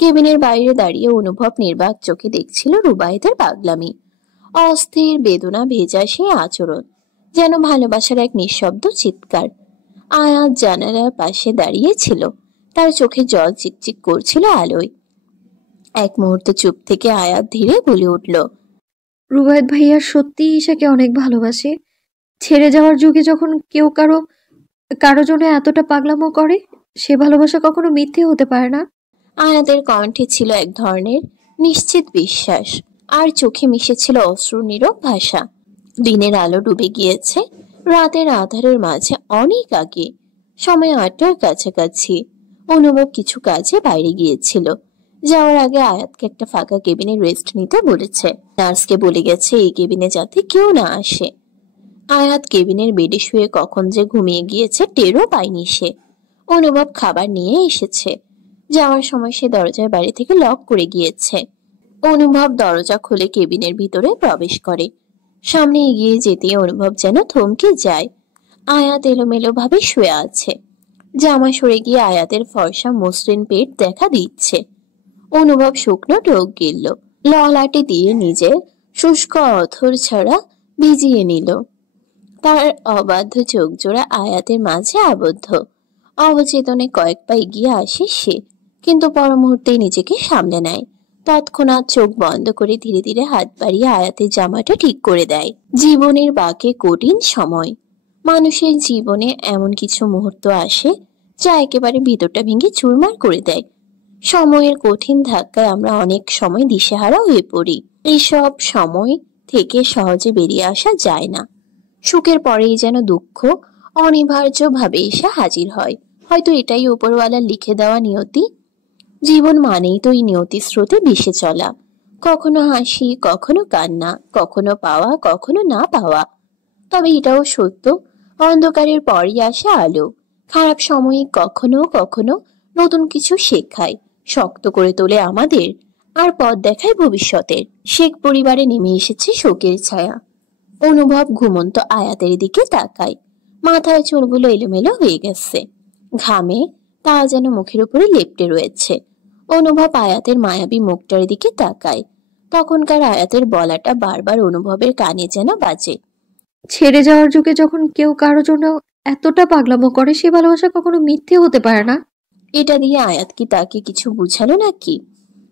কেবিনের বাইরে দাঁড়িয়ে অনুভব নির্বাক চোখে দেখছিল রুবায়েতের পাগলামি, অস্থির বেদনা ভেজা সেই আচরণ, যেন ভালোবাসার এক নিঃশব্দ চিৎকার। আয়াত জানালার পাশে দাঁড়িয়ে ছিল, তার চোখে জল চিকচিক করছিল আলোয়। এক মুহূর্ত চুপ থেকে আয়াত ধীরে বলে উঠল, রুবায়েত ভাইয়া সত্যি ঈশাকে অনেক ভালোবাসে। ছেড়ে যাওয়ার যুগে যখন কেউ কারো কারো জন্য এতটা পাগলামো করে, সে ভালোবাসা কখনো মিথ্যে হতে পারে না। আয়াতের কণ্ঠে ছিল এক ধরনের নিশ্চিত বিশ্বাস, আর চোখে মিশেছিল অশ্রু নীরব ভাষা। দিনের আলো ডুবে গিয়েছে, রাতের আধারের মাঝে অনেক আগে, সময় ৮টার কাছাকাছি। অনুভব কিছু কাজে বাইরে গিয়েছিল। যাওয়ার আগে আয়াতকে একটা ফাঁকা কেবিনে রেস্ট নিতে বলেছে। নার্সকে বলে গেছে এই কেবিনে যাতে কেউ না আসে। আয়াত কেবিনের বেডে শুয়ে কখন যে ঘুমিয়ে গিয়েছে টেরও পায়নি সে। অনুভব খাবার নিয়ে এসেছে। যাওয়ার সময় সে দরজার বাইরে থেকে লক করে গিয়েছে। অনুভব দরজা খুলে কেবিনের ভিতরে প্রবেশ করে। সামনে এগিয়ে যেতে অনুভব যেন থমকে যায়। আয়াত এলোমেলো ভাবে শুয়ে আছে। জামা সরে গিয়ে আয়াতের ফর্সা মসৃণ পেট দেখা দিচ্ছে। অনুভব শুকনো ঢোক গিলল, ললাটে দিয়ে নিজের শুষ্ক অথর ছাড়া ভিজিয়ে নিল। তার অবাধ্য চোখ জোড়া আয়াতের মাঝে আবদ্ধ। অবচেতনে কয়েক পা এগিয়ে আসে সে, কিন্তু পর মুহূর্তেই নিজেকে সামলে নেয়। তৎক্ষণাৎ চোখ বন্ধ করে ধীরে ধীরে হাত বাড়িয়ে আয়াতের জামাটা ঠিক করে দেয়। জীবনের বাঁকে কঠিন সময়। মানুষের জীবনে এমন কিছু মুহূর্ত আসে যা একেবারে ভিতরটা ভেঙে চুরমার করে দেয়। সময়ের কঠিন ধাক্কায় আমরা অনেক সময় দিশেহারা হয়ে পড়ি। এইসব সময় থেকে সহজে বেরিয়ে আসা যায় না। সুখের পরেই যেন দুঃখ অনিবার্যভাবে এসে হাজির হয়। হয়তো এটাই উপরওয়ালার লিখে দেওয়া নিয়তি। জীবন মানেই তো এই নিয়তি স্রোতে ভেসে চলা, কখনো হাসি, কখনো কান্না, কখনো পাওয়া, কখনো না পাওয়া। তবে এটাও সত্য, অন্ধকারের পরই আসে আলো। খারাপ সময়ে কখনো কখনো নতুন কিছু শেখায়, শক্ত করে তোলে আমাদের, আর পথ দেখায় ভবিষ্যতের। শেখ পরিবারে নেমে এসেছে শোকের ছায়া। অনুভব ঘুমন্ত আয়াতের দিকে তাকায়। মাথার চুলগুলো এলোমেলো হয়ে গেছে, ঘামে তা যেন মুখের উপরে লেপ্টে রয়েছে। অনুভব আয়াতের মায়াবী মুখটার দিকে তাকায়। তখনকার আয়াতের বলাটা বারবার অনুভবের কানে যেন বাজে। ছেড়ে যাওয়ার যুগে যখন কেউ কারো জন্য এতটা পাগলামো করে, সে ভালোবাসা কখনো মিথ্যে হতে পারে না। এটা দিয়ে আয়াত কি তাকে কিছু বুঝালো নাকি?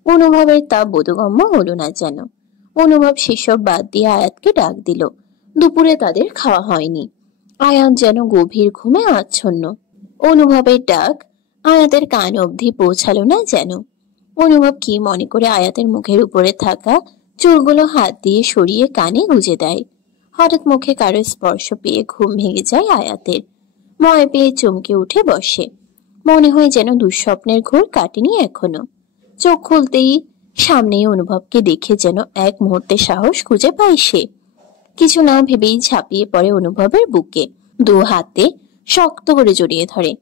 অনুভবের তা বোধগম্য হলো না যেন। অনুভব সেসব বাদ দিয়ে আয়াতকে ডাক দিল। দুপুরে তাদের খাওয়া হয়নি। আয়াত যেন গভীর ঘুমে আচ্ছন্ন। অনুভবের ডাক আয়াতের কান অবধি পৌঁছালো না যেন। অনুভব কি মনে করে আয়াতের মুখের উপরে থাকা চুলগুলো হাত দিয়ে সরিয়ে কানে গুঁজে দেয়। হঠাৎ মুখে কারো স্পর্শ পেয়ে ঘুম ভেঙে যায় আয়াতের। ভয় পেয়ে চমকে উঠে বসে। মনে হয় যেন দুঃস্বপ্নের ঘোর কাটেনি এখনো। চোখ খুলতেই সামনেই অনুভবকে দেখে যেন এক মুহূর্তে সাহস খুঁজে পায় সে। কিছু না ভেবেই ঝাঁপিয়ে পড়ে অনুভবের বুকে, দু হাতে শক্ত করে জড়িয়ে ধরে।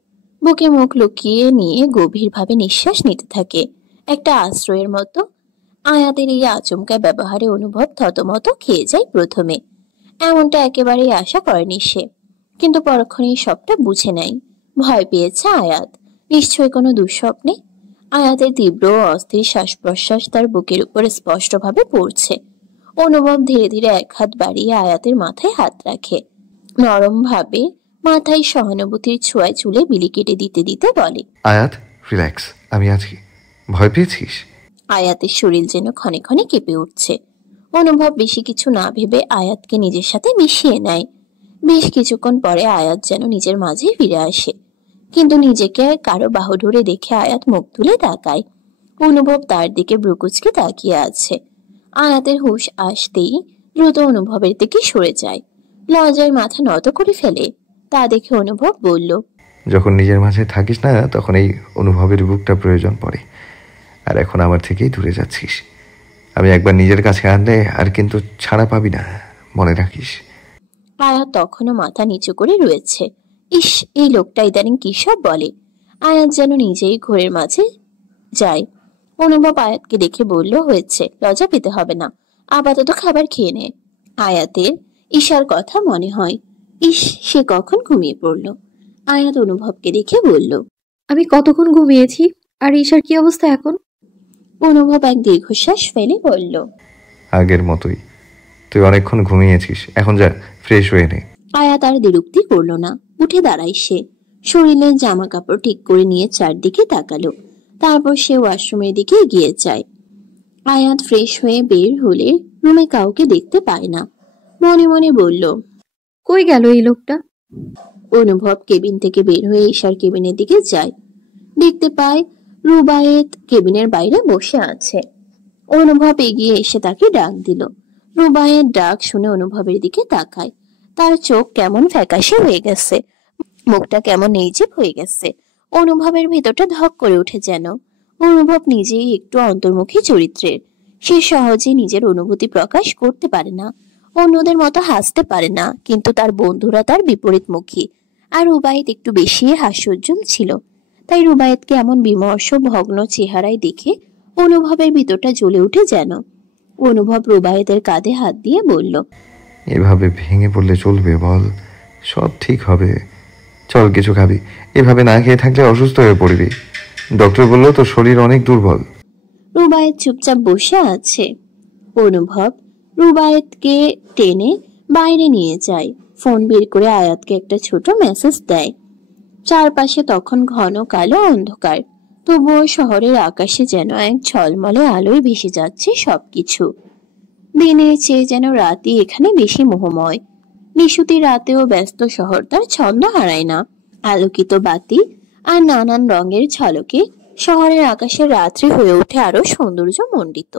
বুকে মুখ লুকিয়ে নিয়ে গভীরভাবে নিঃশ্বাস নিতে থাকে, একটা আশ্রয়ের মতো। আয়াতের এই আচমকা ব্যবহারে অনুভব থতমত খেয়ে যায় প্রথমে। এমনটা একেবারেই আশা করেনি সে, কিন্তু পরক্ষণেই সবটা বুঝে নেয়। ভয় পেয়েছে আয়াত, নিশ্চয়ই কোনো দুঃস্বপ্নে। আয়াতের তীব্র ও অস্থির শ্বাস প্রশ্বাস তার বুকের উপরে স্পষ্টভাবে পড়ছে। অনুভব ধীরে ধীরে এক হাত বাড়িয়ে আয়াতের মাথায় হাত রাখে। নরম ভাবে মাথায় সহানুভূতির ছোঁয়ায় চুলে বিলি কেটে দিতে দিতে বলে, আয়াত, রিল্যাক্স, আমি আছি। ভয় পেয়েছিস? আয়াতের শরীর যেন ক্ষণে ক্ষণে কেঁপে উঠছে। অনুভব বেশি কিছু না ভেবে আয়াতকে নিজের সাথে মিশিয়ে নেয়। বেশ কিছুক্ষণ পরে আয়াত যেন নিজের মাঝে ফিরে আসে, কিন্তু নিজেকে কারো বাহু ধরে দেখে আয়াত মুখ তুলে তাকায়। অনুভব তার দিকে ব্রুকুচকে তাকিয়ে আছে। আয়াতের হুঁশ আসতেই দ্রুত অনুভবের দিকে সরে যায়, লজ্জায় মাথা নত করে ফেলে। তা দেখে অনুভব বলল, যখন নিজের মাঝে থাকিস না তখন এই অনুভবের বুকটা প্রয়োজন পড়ে, আর এখন আমার থেকেই দূরে যাচ্ছিস। আমি একবার নিজের কাছে আনলে আর কিন্তু ছাড়া পাবি না, মনে রাখিস। আয়াত তখনও মাথা নিচু করে রয়েছে। ইস, এই লোকটা ইদানিং কি সব বলে। আয়াত যেন নিজেই ঘোরের মাঝে যায়। অনুভব আয়াতকে দেখে বলল, হয়েছে, লজ্জা পেতে হবে না, আপাতত খাবার খেয়ে নে। আয়াতের ঈশার কথা মনে হয়। ইস, সে কখন ঘুমিয়ে পড়ল। আয়াত অনুভবকে দেখে বলল, আমি কতক্ষণ ঘুমিয়েছি, আর ঈশার কি অবস্থা এখন? অনুভব এক দীর্ঘশ্বাস ফেলে বলল, আগের মতোই। তুই অনেকক্ষণ ঘুমিয়েছিস, এখন যা ফ্রেশ হয়ে নে। আয়াত আর বিরক্তি করলো না, উঠে দাঁড়ায় সে। শরীরের জামা কাপড় ঠিক করে নিয়ে চারদিকে তাকালো, তারপর সে ওয়াশরুমের দিকে এগিয়ে যায়। আয়াত ফ্রেশ হয়ে বের হলে রুমে কাউকে দেখতে পায় না। মনে মনে বলল, কই গেল এই লোকটা? অনুভব কেবিন থেকে বের হয়ে ঈশার কেবিনের দিকে যায়। দেখতে পায় রুবায়েত কেবিনের বাইরে বসে আছে। অনুভব এগিয়ে এসে তাকে ডাক দিল। রুবায়েত ডাক শুনে অনুভবের দিকে তাকায়। তার চোখ কেমন ফ্যাকাশে হয়ে গেছে, মুখটা কেমন নির্জীব হয়ে গেছে। অনুভবের ভেতরটা ধক করে উঠে যেন। অনুভব নিজেই একটু অন্তর্মুখী চরিত্রের। সে সহজে নিজের অনুভূতি প্রকাশ করতে পারে না, অন্যদের মতো হাসতে পারে না, কিন্তু তার বন্ধুরা তার বিপরীতমুখী। আর রুবায়েত একটু বেশি হাস্যোজ্জ্বল ছিল। তাই রুবায়েতকে এমন বিমর্ষ ভগ্ন চেহারায় দেখে অনুভবের ভিতরটা জ্বলে উঠে যেন। অনুভব রুবায়েতের কাঁধে হাত দিয়ে বলল, এভাবে ভেঙে পড়লে চলবে বল? সব ঠিক হবে। চল কিছু খাবি, এভাবে না খেয়ে থাকলে অসুস্থ হয়ে পড়বি। ডক্টর বললো তোর শরীর অনেক দুর্বল। রুবায়েত চুপচাপ বসে আছে। অনুভব রুবায়েতকে টেনে বাইরে নিয়ে যায়। ফোন বের করে আয়াতকে একটা ছোট মেসেজ দেয়। চারপাশে তখন ঘন কালো অন্ধকার, তবুও শহরের আকাশে যেন এক ঝলমলে আলোয় ভেসে যাচ্ছে সবকিছু। দিনের চেয়ে যেন রাতই এখানে বেশি মোহময়। নিশুতি রাতেও ব্যস্ত শহর তার ছন্দ হারায় না। আলোকিত বাতি আর নানান রঙের ঝলকে শহরের আকাশে রাত্রি হয়ে ওঠে আরো সৌন্দর্য মণ্ডিত।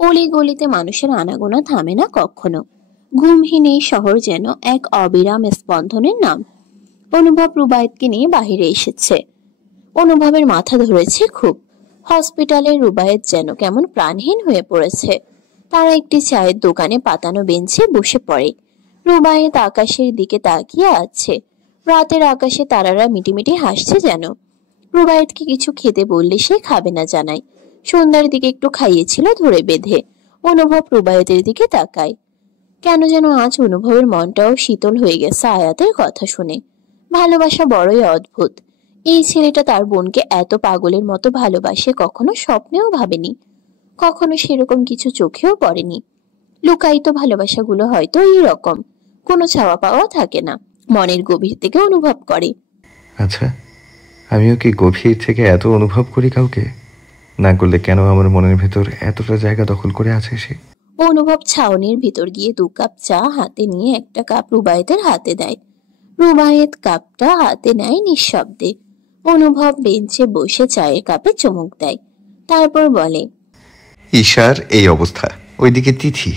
অলি গলিতে মানুষের আনাগোনা থামে না কখনো। ঘুমহীন এই শহর যেন এক অবিরাম স্পন্দনের নাম। অনুভব রুবায়েতকে নিয়ে বাহিরে এসেছে। অনুভবের মাথা ধরেছে খুব। হসপিটালে রুবায়েত যেন কেমন প্রাণহীন হয়ে পড়েছে। তারা একটি চায়ের দোকানে পাতানো বেঞ্চে বসে পড়ে। রুবায়েত আকাশের দিকে তাকিয়ে আছে। রাতের আকাশে তারারা মিটিমিটি হাসছে যেন। রুবায়েতকে কিছু খেতে বললে সে খাবে না জানায়। সন্ধ্যার দিকে একটু খাইয়েছিল ধরে বেঁধে। অনুভব রুবায়েতের দিকে তাকায়। কেন যেন আজ অনুভবের মনটাও শীতল হয়ে গেছে আয়াতের কথা শুনে। ভালোবাসা বড়ই অদ্ভুত। এই ছেলেটা তার বোনকে এত পাগলের মতো ভালোবাসে কখনো স্বপ্নেও ভাবেনি, কখনো সেরকম কিছু চোখেও পড়েনি। লুকায়িত ভালোবাসাগুলো হয়তো এই রকম, কোনো চাওয়া পাওয়া থাকে না, মনের গভীর থেকে অনুভব করে। আচ্ছা, আমিও কি গভীর থেকে এত অনুভব করি কাউকে? না করলে কেন আমার মনের ভেতর এতটা জায়গা দখল করে আছে সে? অনুভব ছাউনির ভিতর গিয়ে 2 কাপ চা হাতে নিয়ে একটা কাপ রুবায়েতের হাতে দেয়। রুবায়েত কাপটা হাতে নেয় নিঃশব্দে। অনুভব বেঞ্চে বসে চায়ের কাপে চুমুক দেয়, তারপর বলে, ঈশার এই অবস্থা, ওইদিকে তিথি।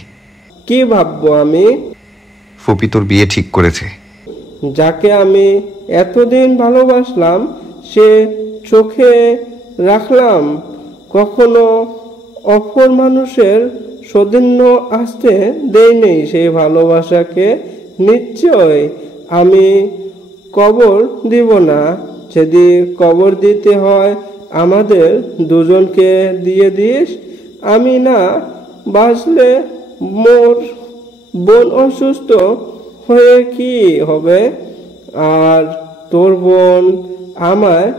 কি ভাববো আমি? ফুপি তোর বিয়ে ঠিক করেছে। যাকে আমি এতদিন ভালোবাসলাম সে চোখে রাখলাম, কখনো অপর মানুষের সৌজন্য আসতে দেই নেই সেই ভালোবাসাকে। নিশ্চয় আমি কবর দিব না। যদি কবর দিতে হয় আমাদের দুজনকে দিয়ে দিস। আমি না বাঁচলে মোর বোন অসুস্থ হয়ে কি হবে? আর তোর বোন আমায়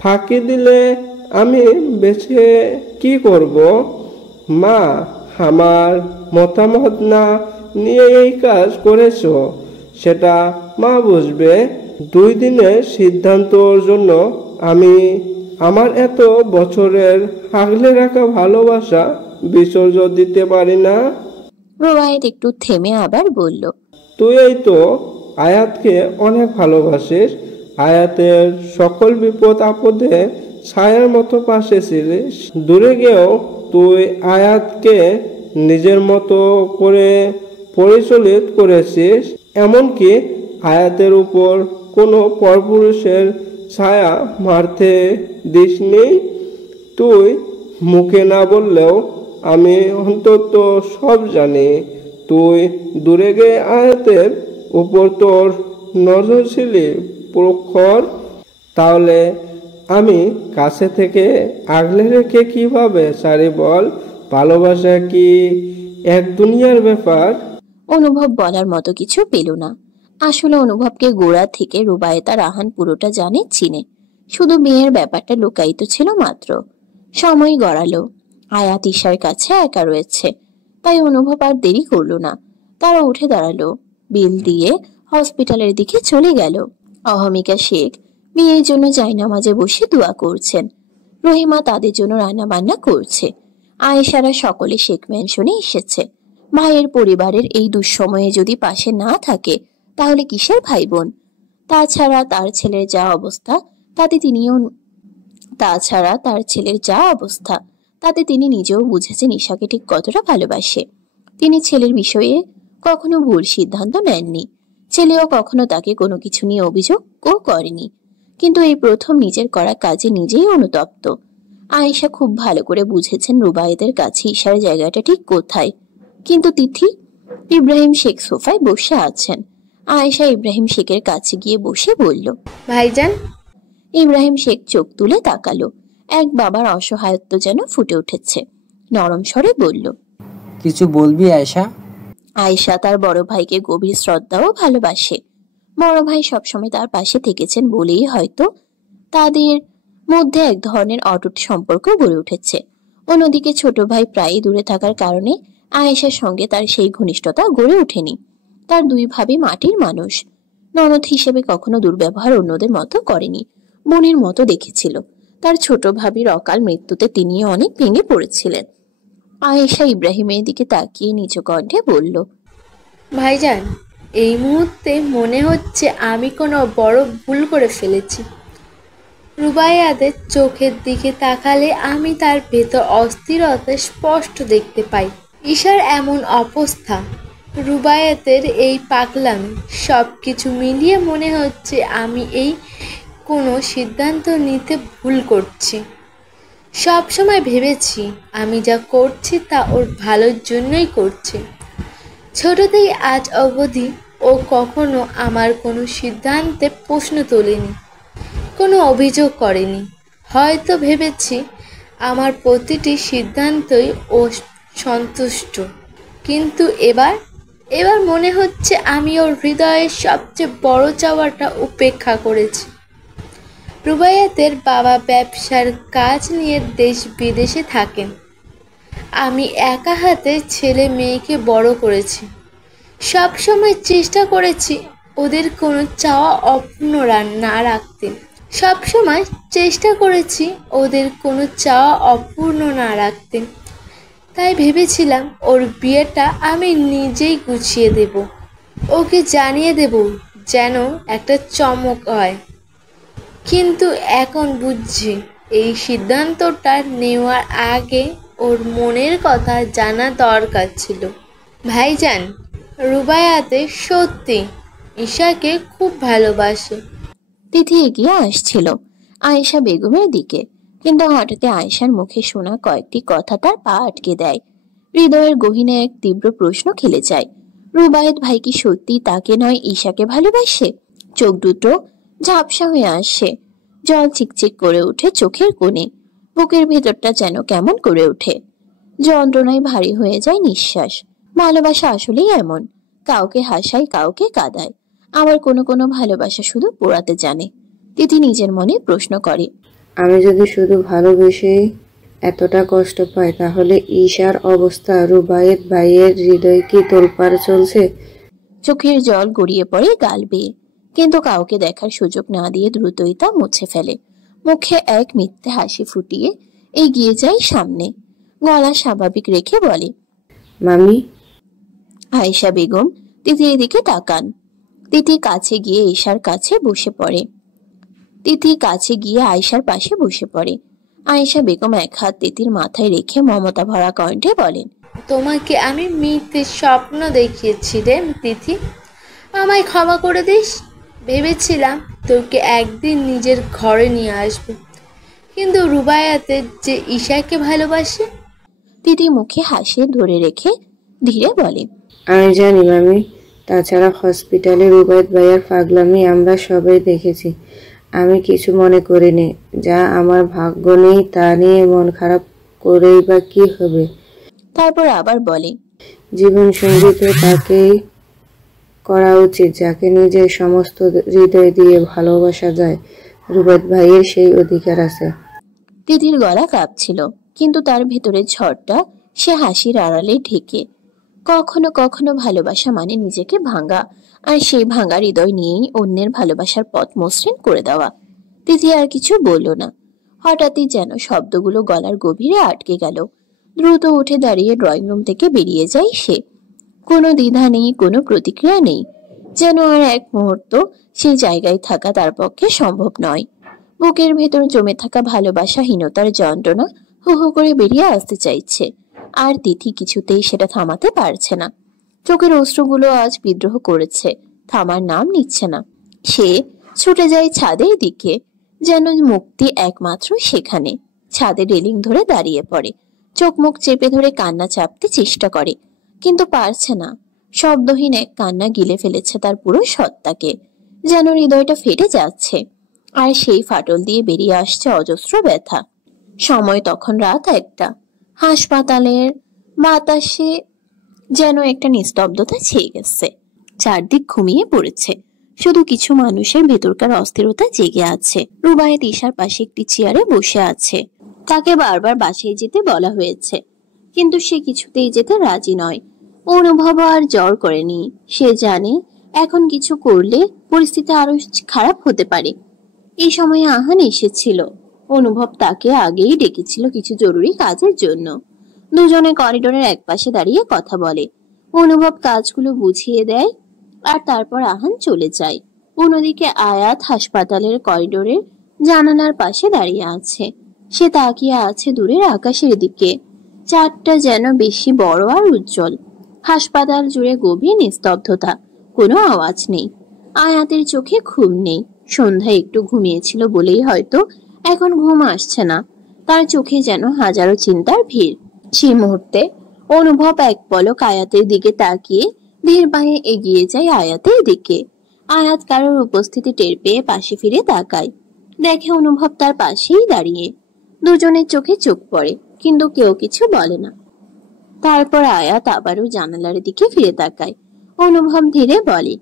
ফাঁকি দিলে আমি বেঁচে কি করব? মা আমার মতামত না নিয়ে এই কাজ করেছো, সেটা মা বুঝবে। 2 দিনের সিদ্ধান্তর জন্য আমি আমার এত বছরের আগলে রাখা ভালোবাসা বিসর্জন দিতে পারি না। রুবায়েত একটু থেমে আবার বলল, তুই এই তো আয়াতকে অনেক ভালোবাসিস। আয়াতের সকল বিপদ আপদে ছায়ার মতো পাশে ছিলিস। দূরে গিয়েও তুই আয়াতকে নিজের মতো করে পরিচালিত করেছিস। এমনকি আয়াতের উপর কোনো পরপুরুষের ছায়া মারতে দিসনি। তুই মুখে না বললেও আমি অন্তত সব জানি। তুই দূরে গিয়ে আয়াতের উপর তোর নজর ছিলি প্রখর। তাহলে আমি কাছে থেকে আগলে রেখে কিভাবে সারি বল? ভালোবাসা কি এক দুনিয়ার ব্যাপার? অনুভব বলার মতো কিছু পেল না। আসলে অনুভবকে গোড়া থেকে রুবায়েত আর রাহান পুরোটা জানে, চিনে। শুধু বিয়ের ব্যাপারটা লুকায়িত ছিল মাত্র। সময় গড়ালো। আয়াত ঈশার কাছে একা রয়েছে, তাই অনুভব আর দেরি করলো না। তারা উঠে দাঁড়ালো, বিল দিয়ে হসপিটালের দিকে চলে গেল। অহমিকা শেখ মেয়ের জন্য জায়নামাজে বসে দোয়া করছেন। রহিমা তাদের জন্য রান্না বান্না করছে। আয়েশারা সকলে শেখ ম্যানশনে এসেছে। ভাইয়ের পরিবারের এই দুঃসময়ে যদি পাশে না থাকে তাহলে কিসের ভাই বোন? তাছাড়া তার ছেলের যা অবস্থা তাতে তিনি নিজেও বুঝেছেন ঈশাকে ঠিক কতটা ভালোবাসে। তিনি ছেলের বিষয়ে কখনো ভুল সিদ্ধান্ত নেননি। ছেলেও কখনো তাকে কোনো কিছু নিয়ে অভিযোগও করেনি। কিন্তু এই প্রথম নিজের করা কাজে নিজেই অনুতপ্ত। আয়েশা খুব ভালো করে বুঝেছেন রুবায়েতের কাছে ঈশার জায়গাটা ঠিক কোথায়। কিন্তু তিথি, ইব্রাহিম শেখ সোফায় বসে আছেন। আয়েশা ইব্রাহিম শেখের কাছে গিয়ে বসে বলল, ভাইজান। ইব্রাহিম শেখ চোখ তুলে তাকালো। এক বাবার অসহায়ত্ব যেন ফুটে উঠেছে। নরম স্বরে বলল, কিছু বলবি আয়েশা? আয়েশা তার বড় ভাইকে গভীর শ্রদ্ধা ও ভালোবাসে। বড় ভাই সবসময় তার পাশে থেকেছেন বলেই হয়তো তাদের মধ্যে এক ধরনের অটুট সম্পর্ক গড়ে উঠেছে। অন্যদিকে ছোট ভাই প্রায়ই দূরে থাকার কারণে আয়েশার সঙ্গে তার সেই ঘনিষ্ঠতা গড়ে ওঠেনি। তার দুই ভাবি মাটির মানুষ। ননদ হিসেবে কখনো দুর্ব্যবহার অন্যদের মতো করেনি, বোনের মতো দেখেছিল। তার ছোট ভাবির অকাল মৃত্যুতে তিনিও অনেক ভেঙে পড়েছিলেন। আয়েশা ইব্রাহিমের দিকে তাকিয়ে নিচু কণ্ঠে বলল, ভাইজান, এই মুহূর্তে মনে হচ্ছে আমি কোনো বড় ভুল করে ফেলেছি। রুবাইয়াদের চোখের দিকে তাকালে আমি তার ভেতর অস্থিরতা স্পষ্ট দেখতে পাই। ঈশার এমন অবস্থা, রুবাইয়াতের এই পাগলামি, সব কিছু মিলিয়ে মনে হচ্ছে আমি কোনো সিদ্ধান্ত নিতে ভুল করছি। সব সময় ভেবেছি আমি যা করছি তা ওর ভালোর জন্যই করছি। ছোট থেকে আজ অবধি ও কখনো আমার কোনো সিদ্ধান্তে প্রশ্ন তোলেনি, কোনো অভিযোগ করেনি। হয়তো ভেবেছি আমার প্রতিটি সিদ্ধান্তই ও সন্তুষ্ট। কিন্তু এবার মনে হচ্ছে আমি ওর হৃদয়ের সবচেয়ে বড় চাওয়াটা উপেক্ষা করেছি। রুবাইয়াতের বাবা ব্যবসার কাজ নিয়ে দেশ বিদেশে থাকেন। আমি একা হাতে ছেলে মেয়েকে বড় করেছি। সব সময় চেষ্টা করেছি ওদের কোনো চাওয়া অপূর্ণ না রাখতে। তাই ভেবেছিলাম ওর বিয়েটা আমি নিজেই গুছিয়ে দেব, ওকে জানিয়ে দেব যেন একটা চমক হয়। কিন্তু এখন বুঝছি এই সিদ্ধান্তটা নেওয়ার আগে ওর মনের কথা জানা দরকার ছিল। ভাইজান, রুবাইয়াতে সত্যি ঈশাকে খুব ভালোবাসে। তিথি এগিয়ে আসছিল আয়েশা বেগমের দিকে, কিন্তু হঠাৎ আয়েশার মুখে শোনা কয়েকটি কথা তার পা আটকে দেয়। হৃদয়ের গহীনে এক তীব্র প্রশ্ন খেলে যায়। রুবায়েত ভাই কি সত্যি তাকে নয় ঈশাকে ভালোবাসে? চোখ দুটো ঝাপসা হয়ে আসে, জল চিকচিক করে ওঠে চোখের কোণে। বুকের ভেতরটা যেন কেমন করে ওঠে, যন্ত্রণায় ভারী হয়ে যায় নিঃশ্বাস। ভালোবাসা আসলেই এমন, কাউকে হাসায়, কাউকে কাঁদায়, আবার কোনো কোনো ভালোবাসা শুধু পোড়াতে জানে। তিথি নিজের মনে প্রশ্ন করে, আমি যদি শুধু ভালোবেসে এতটা কষ্ট পাই তাহলে ঈশার অবস্থা, রুবায়েত ভাইয়ের হৃদয় কি তোলপাড় চলছে? চোখের জল গড়িয়ে পড়ে গাল বেয়ে, কিন্তু কাউকে দেখার সুযোগ না দিয়ে দ্রুতই তা মুছে ফেলে। মুখে এক মিথ্যে হাসি ফুটিয়ে এগিয়ে যায় সামনে, গলা স্বাভাবিক রেখে বলে, মামি। আয়েশা বেগম তিথির দিকে তাকান। তিথি কাছে গিয়ে ঈশার কাছে বসে পড়ে। আয়েশার পাশে বসে পড়ে। আয়েশা বেগম এক হাত তিথির মাথায় রেখে মমতা ভরা কণ্ঠে বলেন, তোমাকে আমি মিথ্যে স্বপ্ন দেখিয়েছি রে তিথি, আমায় ক্ষমা করে দিস। ভেবেছিলাম তোকে একদিন নিজের ঘরে নিয়ে আসবো, কিন্তু রুবাইয়াতে যে ঈশাকে ভালোবাসে। তিথি মুখে হাসি ধরে রেখে ধীরে বলে, আমি জানি মামি, তাছাড়া হসপিটালে রুবায়েত ভাইয়ার পাগলামি আমরা সবাই দেখেছি। আমি কিছু মনে করিনি। যা আমার ভাগ্য নেই তা নিয়ে মন খারাপ করেই বা কি হবে? তারপর আবার বলে, জীবন সঙ্গী তো তাকেই করা উচিত যাকে নিজের সমস্ত হৃদয় দিয়ে ভালোবাসা যায়। রুবায়েত ভাইয়ের সেই অধিকার আছে। তিথির গলা কাঁপছিল, কিন্তু তার ভেতরের ঝড়টা সে হাসির আড়ালে ঢেকে। কখনো কখনো ভালোবাসা মানে নিজেকে ভাঙা, আর সেই ভাঙা হৃদয় নিয়েই অন্যের ভালোবাসার পথ মসৃণ করে দেওয়া। তিথি আর কিছু বলল না। হঠাৎই যেন শব্দগুলো গলার গভীরে আটকে গেল। দ্রুত উঠে দাঁড়িয়ে ড্রয়িং রুম থেকে বেরিয়ে যায় সে। কোনো দ্বিধা নেই, কোনো প্রতিক্রিয়া নেই, যেন আর এক মুহূর্ত সেই জায়গায় থাকা তার পক্ষে সম্ভব নয়। বুকের ভেতর জমে থাকা ভালোবাসাহীনতার যন্ত্রণা হু হু করে বেরিয়ে আসতে চাইছে, আর তিথি কিছুতেই সেটা থামাতে পারছে না। চোখের অশ্রুগুলো আজ বিদ্রোহ করেছে, থামার নাম নিচ্ছে না। সে ছুটে যায় ছাদের দিকে, যেন মুক্তি একমাত্র সেখানে। ছাদের রেলিং ধরে দাঁড়িয়ে পড়ে, চোখ মুখ চেপে ধরে কান্না চাপতে চেষ্টা করে, কিন্তু পারছে না। শব্দহীন এক কান্না গিলে ফেলেছে তার পুরো সত্তাকে, যেন হৃদয়টা ফেটে যাচ্ছে, আর সেই ফাটল দিয়ে বেরিয়ে আসছে অজস্র ব্যথা। সময় তখন রাত 1টা। হাসপাতালের বাতাসে যেন একটা নিস্তব্ধতা ছেয়ে গেছে। চারদিক ঘুমিয়ে পড়েছে, শুধু কিছু মানুষের ভেতরকার অস্থিরতা জেগে আছে। রুবায়েত ঈশার পাশে একটি চেয়ারে বসে আছে। তাকে বারবার বাসায় যেতে বলা হয়েছে, কিন্তু সে কিছুতেই যেতে রাজি নয়। অনুভব আর জ্বর করেনি। সে জানে এখন কিছু করলে পরিস্থিতি আরো খারাপ হতে পারে। এই সময়ে আহান এসেছিল। অনুভব তাকে আগেই ডেকেছিল কিছু জরুরি কাজের জন্য। দুজনে করিডোরের একপাশে দাঁড়িয়ে কথা বলে। অনুভব কাজগুলো বুঝিয়ে দেয়, আর তারপর আহান চলে যায়। অন্যদিকে আয়াত হাসপাতালের করিডোরের জানালার পাশে দাঁড়িয়ে আছে। সে তাকিয়ে আছে দূরের আকাশের দিকে। চাঁদটা যেন বেশি বড় আর উজ্জ্বল। হাসপাতাল জুড়ে গভীর নিস্তব্ধতা, কোনো আওয়াজ নেই। আয়াতের চোখে ঘুম নেই। সন্ধ্যায় একটু ঘুমিয়েছিল বলেই হয়তো এখন ঘুম আসছে না। তার চোখে যেন হাজারো চিন্তার ভিড়। সেই মুহূর্তে অনুভব এক পলক আয়াতের দিকে তাকিয়ে ধীর পায়ে এগিয়ে যায় আয়াতের দিকে। আয়াত কারোর উপস্থিতি টের পেয়ে পাশে ফিরে তাকায়, দেখে অনুভব তার পাশেই দাঁড়িয়ে। দুজনের চোখে চোখ পড়ে, কিন্তু কেউ কিছু বলে না। তারপর আয়াত আবারও জানালার দিকে ফিরে তাকায়। অনুভব ধীরে বলে,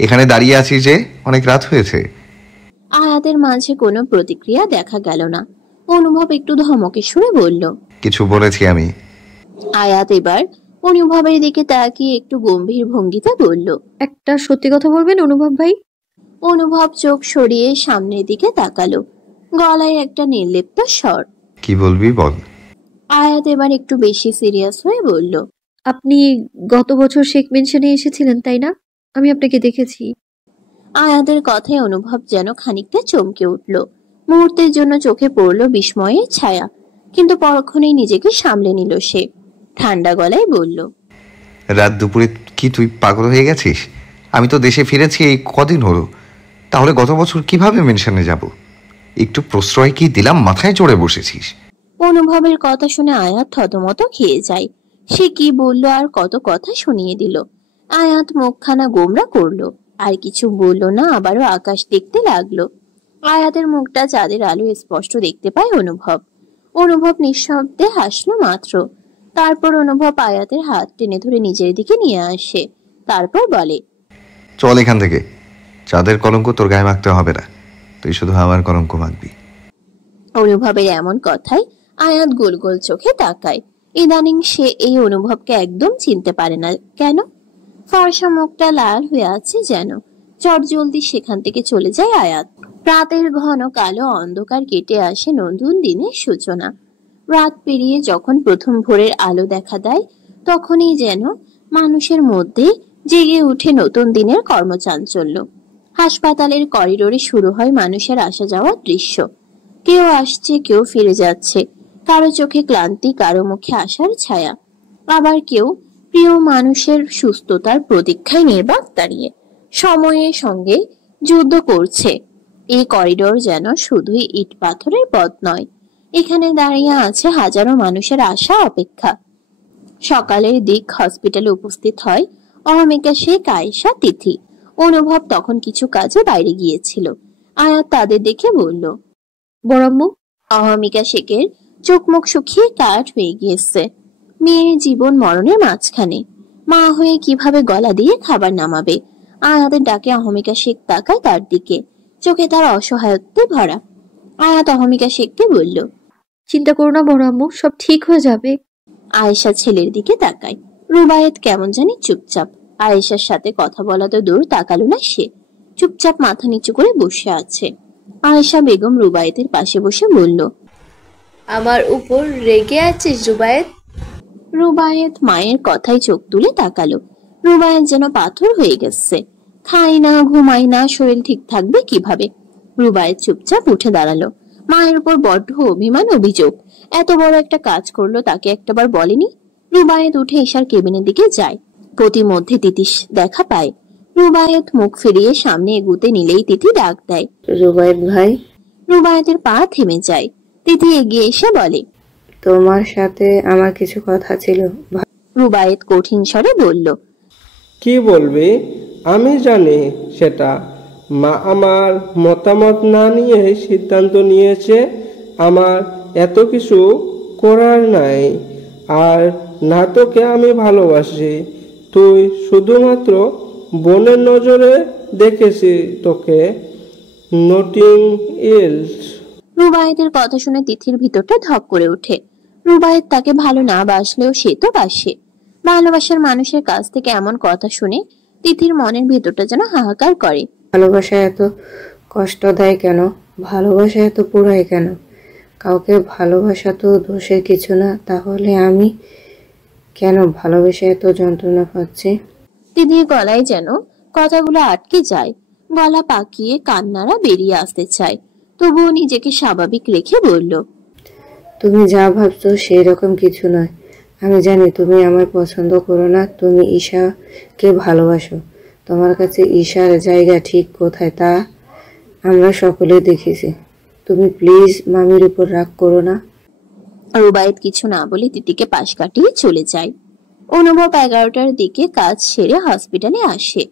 এখানে দাঁড়িয়ে আছি যে, অনেক রাত হয়েছে। আয়াতের মাঝে কোনো প্রতিক্রিয়া দেখা গেল না। অনুভব একটু ধমকে সুরে বলল, কিছু বলেছি আমি? আয়াত এবার অনুভবের দিকে তাকিয়ে একটু গম্ভীর ভঙ্গিতে বলল, একটা সত্যি কথা বলবেন অনুভব ভাই? অনুভব চোখ সরিয়ে সামনের দিকে তাকালো, গলায় একটা নির্লিপ্ত স্বর। কি বলবি বল। আয়াত এবার একটু বেশি সিরিয়াস হয়ে বলল, আপনি গত বছর শেখ মেনশনে এসেছিলেন তাই না? আমি আপনাকে দেখেছি। আয়াতের কথায় অনুভব যেন খানিকটা চমকে উঠল। মুহূর্তের জন্য চোখে পড়ল বিস্ময়ের ছায়া, কিন্তু পরক্ষণেই নিজেকে সামলে নিল সে। ঠান্ডা গলায় বলল, রাত দুপুরে কি তুই পাগল হয়ে গেছিস? আমি তো দেশে ফিরেছি এই কদিন হলো। তাহলে গত বছর কিভাবে মেনশনে যাব? একটু প্রশ্রয় কি দিলাম, মাথায় চড়ে বসেছিস? অনুভবের কথা শুনে আয়াত থতমত খেয়ে যায়। সে কি বলল আর কত কথা শুনিয়ে দিল। আয়াত মুখখানা গোমরা করলো, আর কিছু বলল না। আবারও আকাশ দেখতে লাগলো। আয়াতের মুখটা চাঁদের আলো স্পষ্ট দেখতে পায় অনুভব। অনুভব নিঃশব্দে হাসলো মাত্র। তারপর অনুভব আয়াতের হাত টেনে ধরে নিজের দিকে নিয়ে আসে। তারপর বলে, চল এখান থেকে। চাঁদের কলঙ্ক তোর গায়ে মাখতে হবে না, তুই শুধু আমার কলঙ্ক মাখবি। অনুভবের এমন কথায় আয়াত গোল গোল চোখে তাকায়। ইদানিং সে এই অনুভবকে একদম চিনতে পারে না কেন। ফর্সা মুখটা লাল হয়ে আছে যেন। চটজলদি সেখান থেকে চলে যায় আয়াত। রাতের ঘন কালো অন্ধকার কেটে আসে নতুন দিনের সূচনা। রাত পেরিয়ে যখন প্রথম ভোরের আলো দেখা দেয়, তখনই যেন মানুষের মধ্যে জেগে উঠে নতুন দিনের কর্মচাঞ্চল্য। হাসপাতালের করিডোরে শুরু হয় মানুষের আসা যাওয়ার দৃশ্য। কেউ আসছে, কেউ ফিরে যাচ্ছে। কারো চোখে ক্লান্তি, কারো মুখে আশার ছায়া। আবার কেউ প্রিয় মানুষের সুস্থতার প্রতীক্ষায় নির্বাক দাঁড়িয়ে সময়ের সঙ্গে যুদ্ধ করছে। এই করিডোর যেন শুধুই ইট পাথরের পথ নয়, এখানে দাঁড়িয়ে আছে হাজারো মানুষের আশা, অপেক্ষা। সকালের দিক হসপিটালে উপস্থিত হয় অহমিকা শেখ, আয়েশা, তিথি। অনুভব তখন কিছু কাজে বাইরে গিয়েছিল। আয়াত তাদের দেখে বলল, বড়াম্মু। অহমিকা শেখের চোখ মুখ শুকিয়ে কাঠ হয়ে গিয়েছে। মেয়ের জীবন মরণের মাঝখানে মা হয়ে কিভাবে গলা দিয়ে খাবার নামাবে। আয়াতের ডাকে অহমিকা শেখ তাকায় তার দিকে, চোখে তার অসহায়ত্বে ভরা। আয়াত অহমিকা শেখকে বলল, চিন্তা করো না বড় আম্মু, সব ঠিক হয়ে যাবে। আয়েশা ছেলের দিকে তাকায়। রুবায়েত কেমন জানি চুপচাপ। আয়েশার সাথে কথা বলা তো দূর, তাকালো না সে, চুপচাপ মাথা নিচু করে বসে আছে। আয়েশা বেগম রুবায়েতের পাশে বসে বলল, আমার উপর রেগে আছিস রুবায়েত? রুবায়েত মায়ের কথায় চোখ তুলে তাকালো। রুবায়েত যেন পাথর হয়ে গেছে। খাই না, ঘুমাই না, শরীর ঠিক থাকবে কিভাবে? রুবায়েত চুপচাপ উঠে দাঁড়ালো। মায়ের উপর বড্ড অভিমান, অভিযোগ। এত বড় একটা কাজ করলো, তাকে একটাবার বলেনি। রুবায়েত উঠে ঈশার কেবিনের দিকে যায়। প্রতিমধ্যে তিতিশ দেখা পায়। রুবায়েত মুখ ফিরিয়ে সামনে এগুতে নিলেই তিথি ডাক দেয়, রুবায়েত ভাই। রুবায়েতের পা থেমে যায়। তিথি এগিয়ে এসে বলে, তোমার সাথে আমার কিছু কথা ছিল। রুবায়েত কঠিন স্বরে বলল, কি বলবি? আমি জানি সেটা। মা আমার মতামত না নিয়ে সিদ্ধান্ত নিয়েছে। আমার এত কিছু করার নাই। আর না তোকে আমি ভালোবাসি। তুই শুধুমাত্র বোনের নজরে দেখেছি তোকে। Notting else. রুবায়েতের কথা শুনে তিথির ভিতরটা ধক করে ওঠে। রুবায়েত তাকে ভালো না বাসলেও সে তো বাসে। ভালোবাসার মানুষের কাছ থেকে এমন কথা শুনে তিথির মনের ভিতরটা যেন হাহাকার করে। ভালোবাসা এত কষ্ট দেয় কেন? ভালোবাসা এত পোড়ায় কেন? কাউকে ভালোবাসা তো দোষের কিছু না, তাহলে আমি কেন ভালোবেসে এত যন্ত্রণা পাচ্ছি? তিথির গলায় যেন কথাগুলো আটকে যায়। গলা পাকিয়ে কান্নারা বেরিয়ে আসতে চায়, তবুও নিজেকে স্বাভাবিক রেখে বলল, তুমি যা ভাবছো সেই রকম কিছু নয়। আমি জানি তুমি আমায় পছন্দ করো না, তুমি ঈশাকে ভালোবাসো। তোমার কাছে ঈশার জায়গা ঠিক কোথায় তা আমরা সকলে দেখেছি। তুমি প্লিজ মামির উপর রাগ করো না। রুবায়েত কিছু না বলে তিতিকে পাশ কাটিয়ে চলে যায়। অনুভব 11টার দিকে কাজ সেরে হসপিটালে আসে।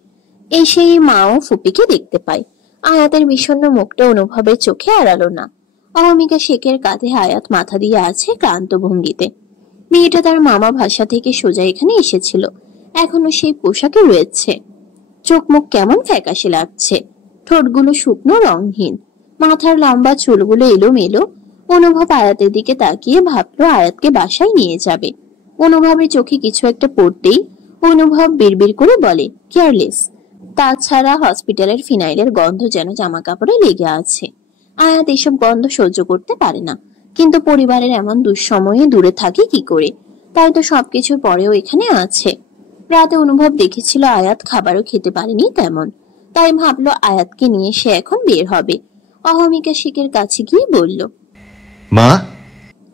এসেই মা ও ফুপিকে দেখতে পায়। আয়াতের বিষণ্ণ মুখটা অনুভবের চোখে এড়ালো না। অহমিকা শেখের কাঁধে আয়াত মাথা দিয়ে আছে ক্লান্ত ভঙ্গিতে। মেয়েটা তার মামা ভাষা থেকে সোজা এখানে এসেছিল, এখনো সেই পোশাকে রয়েছে। চোখ মুখ কেমন ফ্যাকাশে লাগছে, ঠোঁটগুলো শুকনো রংহীন, মাথার লম্বা চুলগুলো এলোমেলো। অনুভব আয়াতের দিকে তাকিয়ে ভাবলো আয়াতকে বাসায় নিয়ে যাবে। অনুভবের চোখে কিছু একটা পড়তেই অনুভব বিড়বিড় করে বলে, কেয়ারলেস। তাছাড়া হসপিটালের ফিনাইলের গন্ধ যেন জামা কাপড়ে লেগে আছে। আয়াত এসব গন্ধ সহ্য করতে পারে না, কিন্তু পরিবারের এমন দুঃসময়ে দূরে থাকে কি করে? তাই তো সবকিছুর পরেও এখানে আছে। রাতে অনুভব দেখেছিল আয়াত খাবারও খেতে পারেনি তেমন, তাই ভাবলো আয়াতকে নিয়ে সে এখন বের হবে। অহমিকা শেখের কাছে গিয়ে বলল, মা।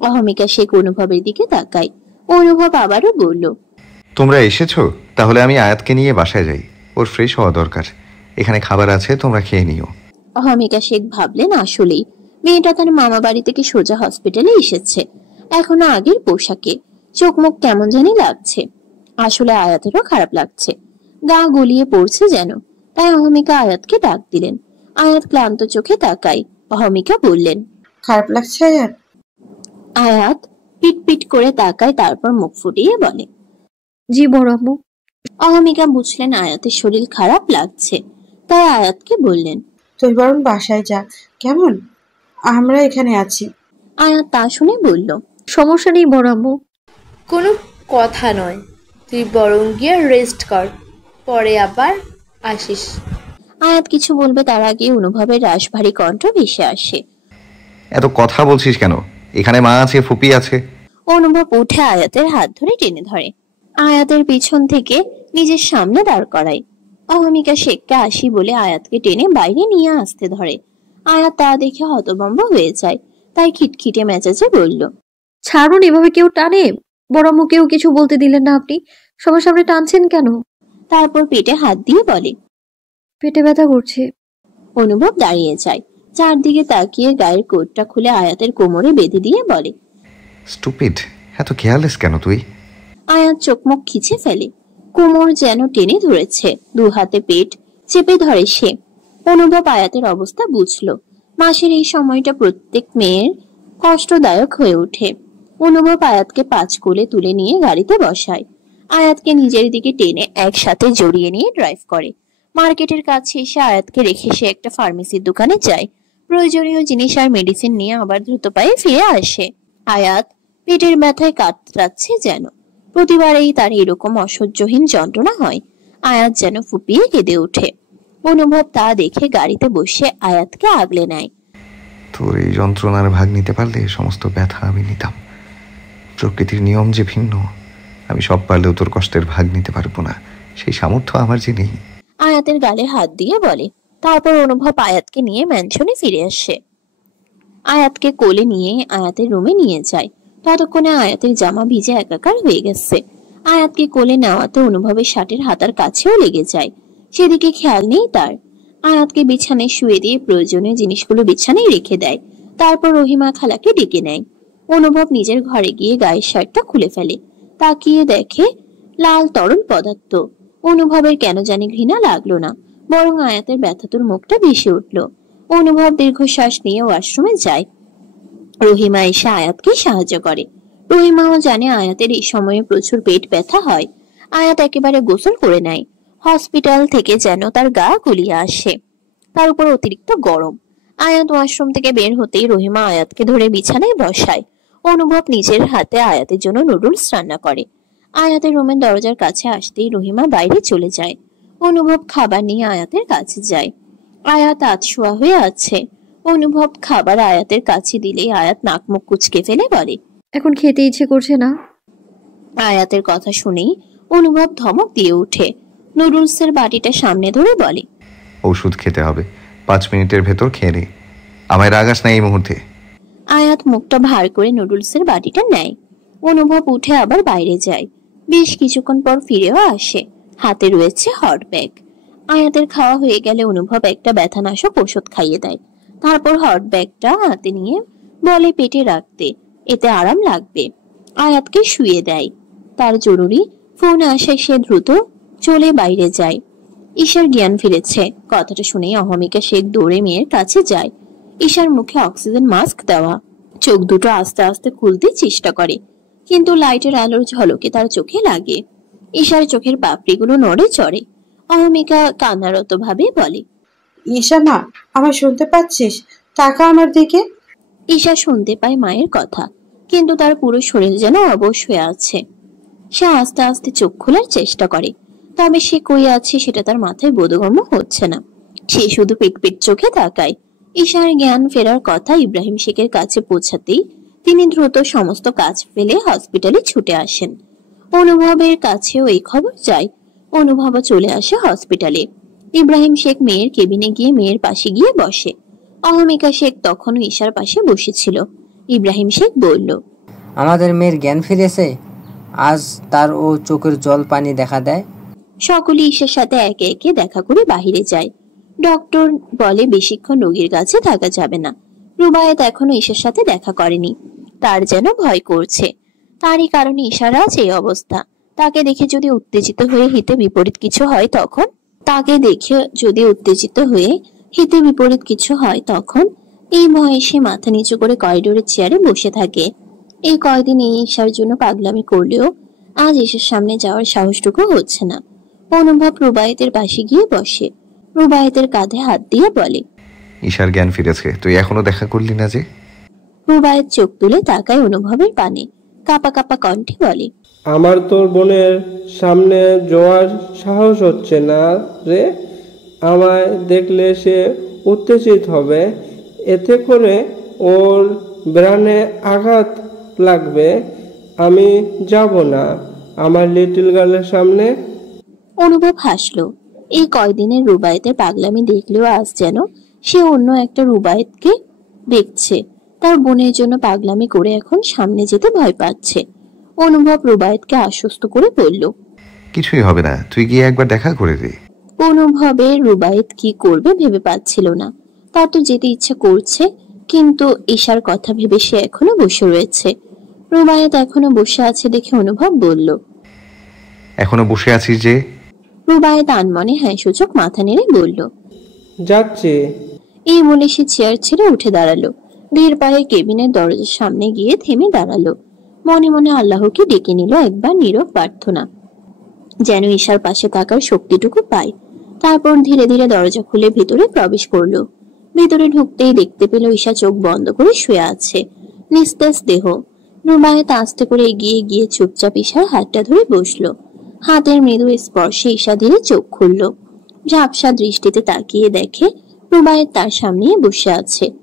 অহমিকা শেখ অনুভবের দিকে তাকায়। অনুভব আবারও বলল, তোমরা এসেছো? তাহলে আমি আয়াতকে নিয়ে বাসায় যাই, ওর ফ্রেশ হওয়া দরকার। এখানে খাবার আছে, তোমরা খেয়ে নিও। অহমিকা শেখ ভাবলেন আসলেই মেয়েটা তার মামা বাড়ি থেকে সোজা হসপিটালে এসেছে, এখনো আগের পোশাকে। চোখ মুখ কেমন জানি লাগছে। আসলে আয়াতেরও খারাপ লাগছে, গা গলিয়ে পড়ছে যেন। তাই অহমিকা আয়াতকে ডাক দিলেন। আয়াত ক্লান্ত চোখে তাকায়। অহমিকা বললেন, খারাপ লাগছে আয়াত? আয়াত পিট পিট করে তাকায়, তারপর মুখ ফুটিয়ে বলে, জি বড় আম্মু। অহমিকা বুঝলেন আয়াতের শরীর খারাপ লাগছে, তাই আয়াতকে বললেন, তুই বরং বাসায় যা, কেমন? আমরা এখানে আছি। আয়াত তা শুনে বলল, সমস্যা নেই বড় আম্মু। কোনো কথা নয়, তুই বরং গিয়ে রেস্ট কর, পরে আবার আসিস। আয়াত কিছু বলবে তার আগে অনুভবের রাশভারী কণ্ঠ ভেসে আসে, এত কথা বলছিস কেন? এখানে মা আছে, ফুপি আছে। অনুভব উঠে আয়াতের হাত ধরে টেনে ধরে। আয়াতের পিছন থেকে নিজের সামনে দাঁড় করায়। অহমিকা শেখকে আসি বলে আয়াতকে টেনে বাইরে নিয়ে আসতে ধরে। আয়াত তা দেখে হতভম্ব হয়ে যায়, তাই খিটখিটে মেজাজে বলল, ছাড়ুন, এভাবে কেউ টানে? বড় আম্মু, কেউ কিছু বলতে দিলেন না আপনি, সবার সামনে টানছেন কেন? তারপর পেটে হাত দিয়ে বলে, পেটে ব্যথা করছে। অনুভব দাঁড়িয়ে যায়, চারদিকে তাকিয়ে গায়ের কোটটা খুলে আয়াতের কোমরে বেঁধে দিয়ে বলে, স্টুপিড, এত কেয়ারলেস কেন তুই? আয়াত চোখ মুখ খিচে ফেলে, কোমর যেন টেনে ধরেছে, দু হাতে পেট চেপে ধরে সে। অনুভব আয়াতের অবস্থা বুঝলো। মাসের এই সময়টা প্রত্যেক মেয়ের কষ্টদায়ক হয়ে ওঠে। অনুভব আয়াতকে 5 কোলে তুলে নিয়ে গাড়িতে বসায়। আয়াতকে নিজের দিকে টেনে একসাথে জড়িয়ে নিয়ে ড্রাইভ করে। মার্কেটের কাছে এসে আয়াতকে রেখে সে একটা ফার্মেসির দোকানে যায়। প্রয়োজনীয় জিনিস আর মেডিসিন নিয়ে আবার দ্রুত পায়ে ফিরে আসে। আয়াত পেটের ব্যথায় কাতরাচ্ছে যেন। প্রতিবারেই তার এরকম অসহ্যহীন যন্ত্রণা হয়। আয়াত যেন ফুপিয়ে কেঁদে ওঠে। অনুভব তা দেখে গাড়িতে বসে আয়াতকে আগলে নেয়। তোর এই যন্ত্রণার ভাগ নিতে পারলে সমস্ত ব্যথা আমি নিতাম। প্রকৃতির নিয়ম যে ভিন্ন, আমি সব পারলেও তোর কষ্টের ভাগ নিতে পারবো না, সেই সামর্থ্য আমার যে নেই। আয়াতের গালে হাত দিয়ে বলে। তারপর অনুভব আয়াতকে নিয়ে ম্যানশনে ফিরে আসে। আয়াতকে কোলে নিয়ে আয়াতের রুমে নিয়ে যায়। ততক্ষণে আয়াতের জামা ভিজে একাকার হয়ে গেছে। আয়াতকে কোলে নেওয়াতে অনুভবের শার্টের হাতার কাছেও লেগে যায়। সেদিকে খেয়াল নেই তার। আয়াতকে বিছানায় শুয়ে দিয়ে প্রয়োজনীয় জিনিসগুলো বিছানায় রেখে দেয়। তারপর রহিমা খালাকে ডেকে নেয়। অনুভব নিজের ঘরে গিয়ে গায়ের শার্টটা খুলে ফেলে। তাকিয়ে দেখে লাল তরল পদার্থ। অনুভবের কেন জানি ঘৃণা লাগলো না, বরং আয়াতের ব্যথাতুর মুখটা ভেসে উঠল। অনুভব দীর্ঘশ্বাস নিয়ে ওয়াশরুমে যায়। রহিমা এসে আয়াতকে সাহায্য করে। রহিমাও জানে আয়াতের এই সময়ে প্রচুর পেট ব্যথা হয়। আয়াত একেবারে গোসল করে নেয়। হসপিটাল থেকে যেন তার গা গুলিয়ে আসে, তার উপর অতিরিক্ত গরম। আয়াত ওয়াশরুম থেকে বের হতেই রহিমা আয়াতকে ধরে বিছানায় বসায়। অনুভব নিজের হাতে আয়াতের জন্য নুডলস রান্না করে। আয়াতের রুমের দরজার কাছে আসতেই রহিমা বাইরে চলে যায়। অনুভব খাবার নিয়ে আয়াতের কাছে যায়। আয়াত আতশোয়া হয়ে আছে। অনুভব খাবার আয়াতের কাছে দিলেই আয়াত নাক মুখ কুচকে ফেলে বলে, এখন খেতে ইচ্ছে করছে না। আয়াতের কথা শুনেই অনুভব ধমক দিয়ে উঠে। নুডলসের বাটিটা সামনে ধরে বলে, ওষুধ খেতে হবে, 5 মিনিটের ভেতর খেয়ে নে, আমায় রাগাস না এই মুহূর্তে। আয়াত মুখটা ভার করে নুডলসের বাটিটা নেয়। অনুভব উঠে আবার বাইরে যায়। বেশ কিছুক্ষণ পর ফিরেও আসে। হাতে রয়েছে হট ব্যাগ। আয়াতের খাওয়া হয়ে গেলে অনুভব একটা ব্যথানাশক ওষুধ খাইয়ে দেয়। তারপর হট ব্যাগটা হাতে নিয়ে বলে পেটে রাখতে, এতে আরাম লাগবে। আয়াতকে শুয়ে দেয়। তার জরুরি ফোন আসে, সে দ্রুত চলে বাইরে যায়। ঈশার জ্ঞান ফিরেছে কথাটা শুনেই অহমিকা শেখ দৌড়ে মেয়ের কাছে যায়। ঈশার মুখে অক্সিজেন মাস্ক দেওয়া। চোখ দুটো আস্তে আস্তে খুলতে চেষ্টা করে, কিন্তু লাইটের আলোর ঝলকে তার চোখে লাগে। ঈশার চোখের পাপড়িগুলো নড়ে চড়ে। অহমিকা কান্নারত ভাবে বলে, ঈশা মা, আমার শুনতে পাচ্ছিস? তাকা আমার দিকে। ঈশা শুনতে পায় মায়ের কথা, কিন্তু তার পুরো শরীর যেন অবশ হয়ে আছে। সে আস্তে আস্তে চোখ খোলার চেষ্টা করে, তবে সে কই আছে সেটা তার মাথায় বোধগম্য হচ্ছে না। সে শুধু পেট চোখে তাকায়। ঈশার জ্ঞান ফেরার কথা ইব্রাহিম শেখের কাছে পৌঁছাতেই তিনি দ্রুত সমস্ত কাজ ফেলে হসপিটালে ছুটে আসেন। অনুভবের কাছেও এই খবর যায়। অনুভব চলে আসে হসপিটালে। ইব্রাহিম শেখ মেয়ের কেবিনে গিয়ে মেয়ের পাশে গিয়ে বসে। অহমিকা শেখ তখনও ঈশার পাশে বসেছিল। ইব্রাহিম শেখ বলল, আমাদের মেয়ের জ্ঞান ফিরেছে, আজ তার ও চোখের জল পানি দেখা দেয়। সকলে ঈশার সাথে একে একে দেখা করে বাহিরে যায়। ডক্টর বলে বেশিক্ষণ রোগীর কাছে থাকা যাবে না। রুবায়েত এখনো ঈশার সাথে দেখা করেনি, তার যেন ভয় করছে। তারই কারণে ঈশার আজ এই অবস্থা। তাকে দেখে যদি উত্তেজিত হয়ে হিতে বিপরীত কিছু হয় তখন এই ভয়ে সে মাথা নিচু করে করিডোরের চেয়ারে বসে থাকে। এই কয়দিন এই ঈশার জন্য পাগলামি করলেও আজ ঈশার সামনে যাওয়ার সাহসটুকু হচ্ছে না। অনুভব রুবায়েতের পাশে গিয়ে বসে। রুবায়েতের কাঁধে হাত দিয়ে বলে, ঈশার জ্ঞান ফিরেছে, তুই এখনো দেখা করলি না যে? রুবায়েত চোখ তুলে তাকায় অনুভবের পানে। কাপা কাপা কণ্ঠে বলে, আমার তোর বোনের সামনে যাওয়ার সাহস হচ্ছে না রে। আমায় দেখলে সে উত্তেজিত হবে, এতে করে ওর ব্রানে আঘাত লাগবে। আমি যাব না আমার লিটল গার্লের সামনে। অনুভব হাসলো। এই কয়দিনের রুবায়েতের পাগলামি দেখলেও আজ যেন সে অন্য একটা রুবায়েতকে দেখছে। তার বোনের জন্য পাগলামি করে এখন সামনে যেতে ভয় পাচ্ছে। অনুভব রুবায়েতকে আশ্বস্ত করে বলল, কিছুই হবে না, তুই গিয়ে একবার দেখা করে দে। অনুভবের রুবায়েত কি করবে ভেবে পাচ্ছিল না। তার তো যেতে ইচ্ছে করছে, কিন্তু ঈশার কথা ভেবে সে এখনো বসে রয়েছে। রুবায়েত এখনো বসে আছে দেখে অনুভব বলল, এখনো বসে আছিস যে? রুবায়েত আনমনে হ্যাঁ সূচক মাথা নেড়ে বলল, যাচ্ছি। এই বলে সে চেয়ার ছেড়ে উঠে দাঁড়ালো। ধীর পায়ে কেবিনের দরজার সামনে গিয়ে থেমে দাঁড়ালো। মনে মনে আল্লাহকে ডেকে নিল একবার নীরব প্রার্থনা, যেন ঈশার পাশে থাকার শক্তিটুকু পায়। তারপর ধীরে ধীরে দরজা খুলে ভিতরে প্রবেশ করলো। ভিতরে ঢুকতেই দেখতে পেল ঈশা চোখ বন্ধ করে শুয়ে আছে, নিস্তেজ দেহ। রুবায়েত আস্তে করে এগিয়ে গিয়ে চুপচাপ ঈশার হাতটা ধরে বসলো। হাতের মৃদু স্পর্শে ঈশা ধীরে চোখ খুলল। ঝাপসা দৃষ্টিতে তাকিয়ে দেখে রুবায়েত তার সামনে বসে আছে।